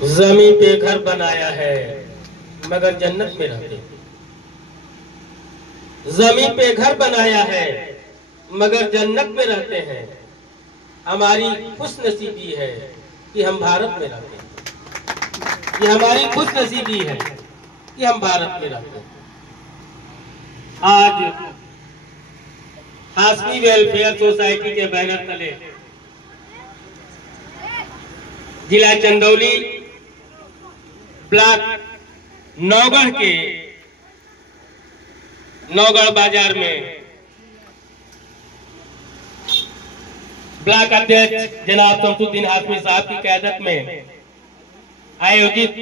जमीन पे घर बनाया है मगर जन्नत में रहते हैं। जमीन पे घर बनाया है मगर जन्नत में रहते हैं। हमारी खुशनसीबी है कि हम भारत में रहते हैं। ये हमारी खुशनसीबी है कि हम भारत में रहते हैं। आज हाशमी वेलफेयर सोसाइटी के बैनर तले जिला चंदौली ब्लॉक नौगढ़ के नौगढ़ बाजार में ब्लॉक अध्यक्ष जनाब शमसुद्दीन हाशमी साहब की क़यादत में आयोजित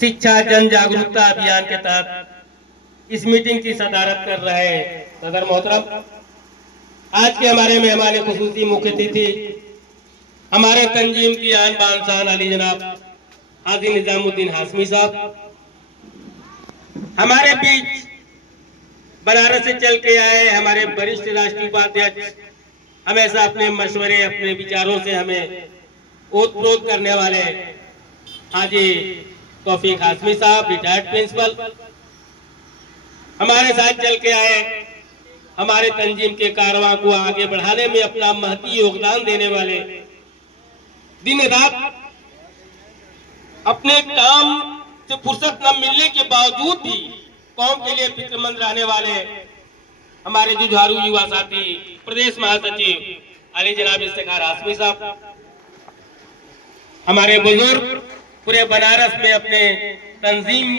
शिक्षा जन जागरूकता अभियान के तहत इस मीटिंग की सदारत कर रहे सदर मोहतरम। आज के हमारे मेहमान खुसूसी मुख्य अतिथि हमारे तंजीम की आन बान शान अली जनाब हाजी निजामुद्दीन हाशमी साहब हमारे बीच बनारस से चल के आए हमारे वरिष्ठ राष्ट्रीय उपाध्यक्ष, हमेशा अपने मशवरे अपने विचारों से हमें ओत-प्रोत करने वाले हाजी तौफीक हाशमी साहब रिटायर्ड प्रिंसिपल, हमारे साथ चल के आए हमारे तंजीम के कारवां को आगे बढ़ाने में अपना महती योगदान देने वाले, दिन रात अपने काम से फुर्सत न मिलने के बावजूद भी कौम के लिए फिक्रमंद रहने वाले हमारे जुझारू युवा साथी प्रदेश महासचिव अली जनाब इफ्तिखार हाशमी साहब, हमारे बुजुर्ग पूरे बनारस में अपने तंजीम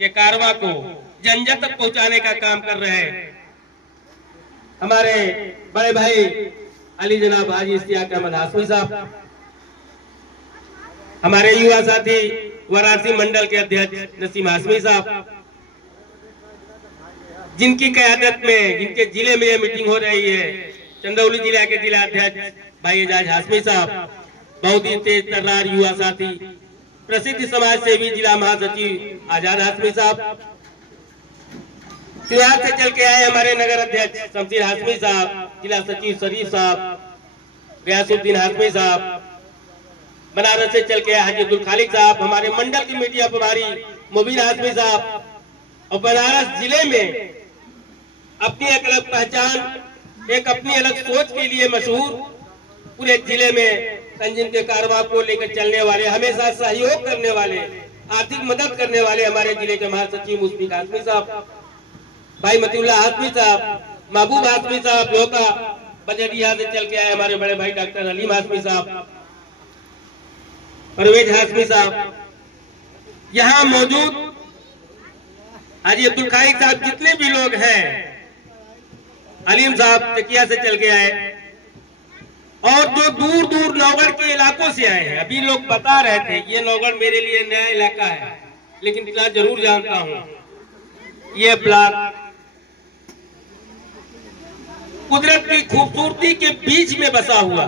के कारवां को जन जन तक पहुंचाने का काम कर रहे हैं हमारे बड़े भाई अली जनाब हाजी इश्तियाक अहमद हाशमी साहब, हमारे युवा साथी वाराणसी मंडल के अध्यक्ष नसीम हाशमी साहब, जिनकी क़यादत में जिनके जिले में ये मीटिंग हो रही है, चंदौली जिला के जिला अध्यक्ष भाई एजाज हाशमी साहब, बहुत ही तेज तर्रार युवा साथी प्रसिद्ध समाज सेवी जिला महासचिव आजाद हाशमी साहब, तिहाड़ से चल के आए हमारे नगर अध्यक्ष शमशीर हाशमी साहब, जिला सचिव शरीफ साहब, गयासुद्दीन हाशमी साहब, बनारस से चल के आए हाजी अब्दुल खालिक साहब, हमारे मंडल की मीडिया प्रभारी मुबीन हाशमी साहब, और बनारस जिले में अपनी एक अलग पहचान एक अपनी अलग सोच के लिए मशहूर पूरे जिले में तंजीम के कारवां को लेकर चलने वाले, हमेशा सहयोग करने वाले, आर्थिक मदद करने वाले हमारे जिले के महासचिव मुश्फिक हाशमी साहब, भाई मतीउल्लाह हाशमी साहब, महबूब हाशमी साहब लोका बजरिया से चल के आए हमारे बड़े भाई डॉक्टर अलीम हाशमी साहब, परवेज हाशमी साहब, यहाँ मौजूद हाजी अब्दुल खालिक साहब, जितने भी लोग हैं, अलीम साहब चकिया से चल के आए और जो दूर दूर नौगढ़ के इलाकों से आए हैं। अभी लोग बता रहे थे ये नौगढ़ मेरे लिए नया इलाका है, लेकिन मैं जरूर जानता हूँ ये ब्लॉक कुदरत की खूबसूरती के बीच में बसा हुआ,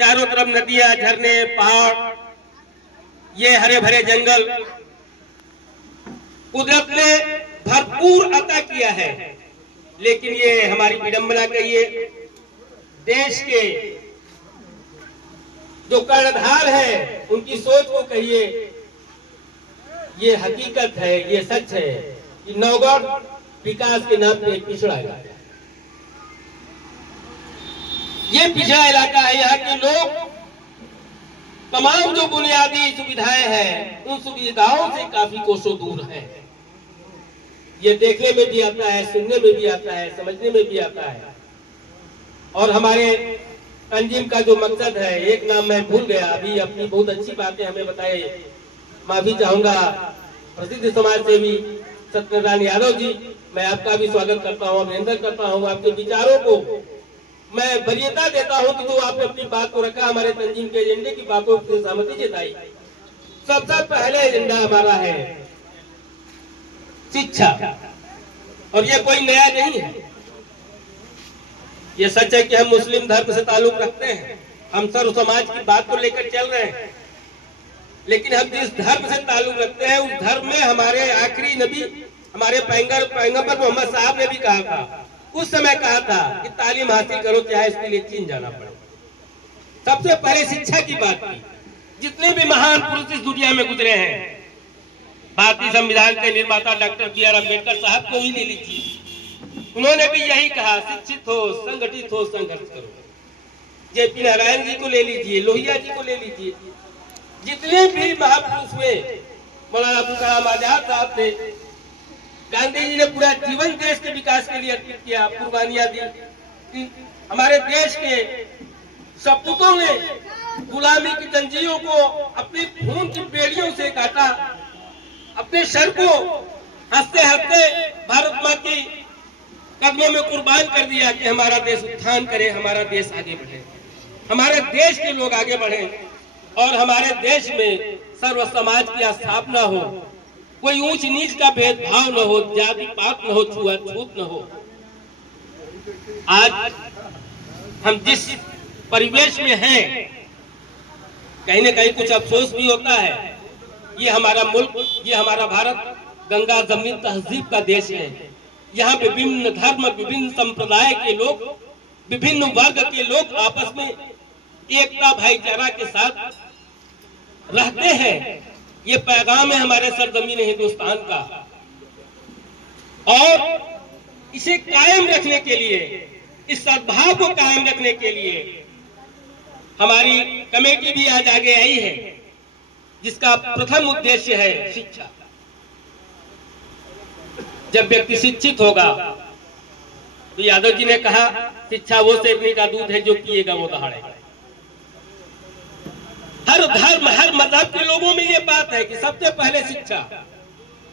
चारों तरफ नदियां, झरने, पहाड़, ये हरे भरे जंगल कुदरत ने भरपूर अता किया है। लेकिन ये हमारी विडंबना कहिए, देश के जो कर्णधार है उनकी सोच को कहिए, ये हकीकत है, ये सच है कि नौगढ़ विकास के नाम पे पिछड़ा है। ये पिछड़ा इलाका है, यहाँ के लोग तमाम जो बुनियादी सुविधाएं हैं उन सुविधाओं से काफी कोसों दूर हैं। ये देखने में भी आता है, सुनने में भी आता है, समझने में भी आता है। और हमारे तंजीम का जो मकसद है, एक नाम मैं भूल गया अभी, अपनी बहुत अच्छी बातें हमें बताए, माफी चाहूंगा प्रसिद्ध समाज सेवी सत्यनारायण यादव जी, मैं आपका भी स्वागत करता हूँ, अभिनंदन करता हूँ, आपके विचारों को मैं वरीयता देता हूँ कि जो आपने अपनी बात को रखा, हमारे तंजीम के एजेंडे की बातों से सहमति जताई। सबसे पहले एजेंडा हमारा है शिक्षा, और ये कोई नया नहीं है। ये सच है कि हम मुस्लिम धर्म से ताल्लुक रखते हैं, हम सर्व समाज की बात को लेकर चल रहे हैं, लेकिन हम जिस धर्म से ताल्लुक रखते हैं उस धर्म में हमारे आखिरी नबी हमारे पैगंबर मोहम्मद साहब ने भी कहा था, उस समय कहा था कि तालीम हासिल करो चाहे इसके लिए चीन जाना पड़े। सबसे पहले शिक्षा की बात की जितने भी महान पुरुष इस दुनिया में गुजरे हैं, भारतीय संविधान के निर्माता डॉक्टर बी आर अम्बेडकर साहब को ही ले लीजिए, उन्होंने भी यही कहा, शिक्षित हो, संगठित हो, संघर्ष करो। जेपी नारायण जी को ले लीजिए, लोहिया जी को ले लीजिए, जितने भी महापुरुष हुए, मौलाना अब्दुल कलाम आजाद साहब थे, गांधी जी ने पूरा जीवन देश के विकास के लिए अर्पित किया, कुर्बानियां दी। हमारे देश के सपूतों ने गुलामी की जंजीरों को अपने खून की बेड़ियों से काटा, अपने सर को हंसते हंसते भारत माँ की कदमों में कुर्बान कर दिया कि हमारा देश उत्थान करे, हमारा देश आगे बढ़े, हमारे देश के लोग आगे बढ़े और हमारे देश में सर्व समाज की स्थापना हो, कोई ऊंच नीच का भेदभाव न हो, जाति पात न हो, छुआछूत न हो। आज हम जिस परिवेश में हैं, कहीं न कहीं कुछ अफसोस भी होता है। ये हमारा मुल्क, ये हमारा भारत गंगा जमीन तहजीब का देश है। यहाँ विभिन्न धर्म, विभिन्न संप्रदाय के लोग, विभिन्न वर्ग के लोग आपस में एकता भाईचारा के साथ रहते हैं। ये पैगाम है हमारे सरजमीन हिंदुस्तान का, और इसे कायम रखने के लिए, इस सद्भाव को कायम रखने के लिए हमारी कमेटी भी आज आगे आई है, जिसका प्रथम उद्देश्य है शिक्षा। जब व्यक्ति शिक्षित होगा, तो यादव जी ने कहा, शिक्षा वो सेवनी का दूध है जो पिएगा वो दहाड़ेगा। हर धर्म, हर मजहब के लोगों में ये बात है कि सबसे पहले शिक्षा।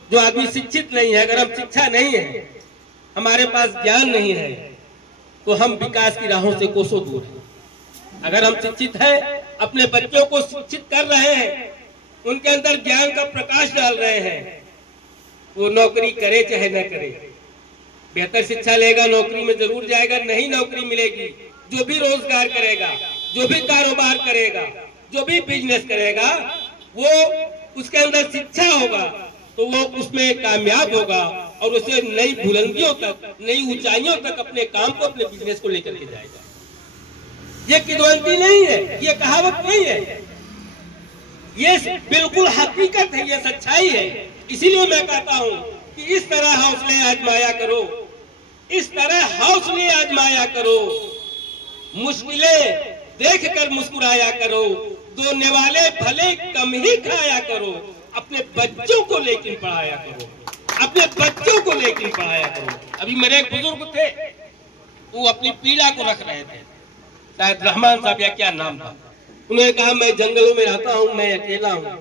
जो आदमी शिक्षित नहीं है, अगर हम शिक्षा नहीं है, हमारे पास ज्ञान नहीं है, तो हम विकास की राहों से कोसों दूर हैं। अगर हम शिक्षित हैं, अपने बच्चों को शिक्षित कर रहे हैं, उनके अंदर ज्ञान का प्रकाश डाल रहे हैं, वो नौकरी करे चाहे न करे, बेहतर शिक्षा लेगा, नौकरी में जरूर जाएगा, नहीं नौकरी मिलेगी। जो भी रोजगार करेगा, जो भी कारोबार करेगा, जो भी बिजनेस करेगा, वो उसके अंदर शिक्षा होगा तो वो उसमें कामयाब होगा और उसे नई बुलंदियों तक, नई ऊंचाइयों तक अपने काम को, अपने बिजनेस को लेकर के जाएगा। ये किदवंती नहीं है, ये कहावत नहीं है, ये बिल्कुल हकीकत है, ये सच्चाई है। इसीलिए मैं कहता हूं कि इस तरह हौसले आजमाया करो, इस तरह हौसले आजमाया करो, मुश्किलें देखकर मुस्कुराया करो, दोने वाले भले कम ही खाया करो, अपने बच्चों को लेकिन पढ़ाया करो, अपने बच्चों को लेकिन पढ़ाया करो। अभी मेरे एक बुजुर्ग थे, वो अपनी पीड़ा को रख रहे थे, शायद रहमान साहब या क्या नाम था। उन्होंने कहा, मैं जंगलों में रहता हूं, मैं अकेला हूं,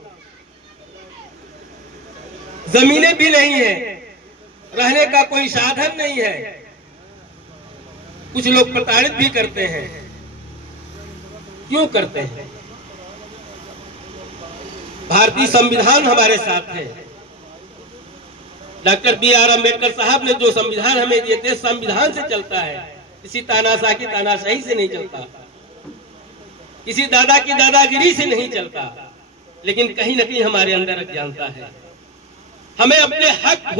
जमीनें भी नहीं है, रहने का कोई साधन नहीं है, कुछ लोग प्रताड़ित भी करते हैं। क्यों करते हैं? भारतीय संविधान हमारे साथ है। डॉक्टर बी आर अम्बेडकर साहब ने जो संविधान हमें दिए थे, संविधान से चलता है, किसी तानाशाह की तानाशाही से नहीं चलता, किसी दादा की दादागिरी से नहीं चलता। लेकिन कहीं न कहीं हमारे अंदर अज्ञानता है, हमें अपने हक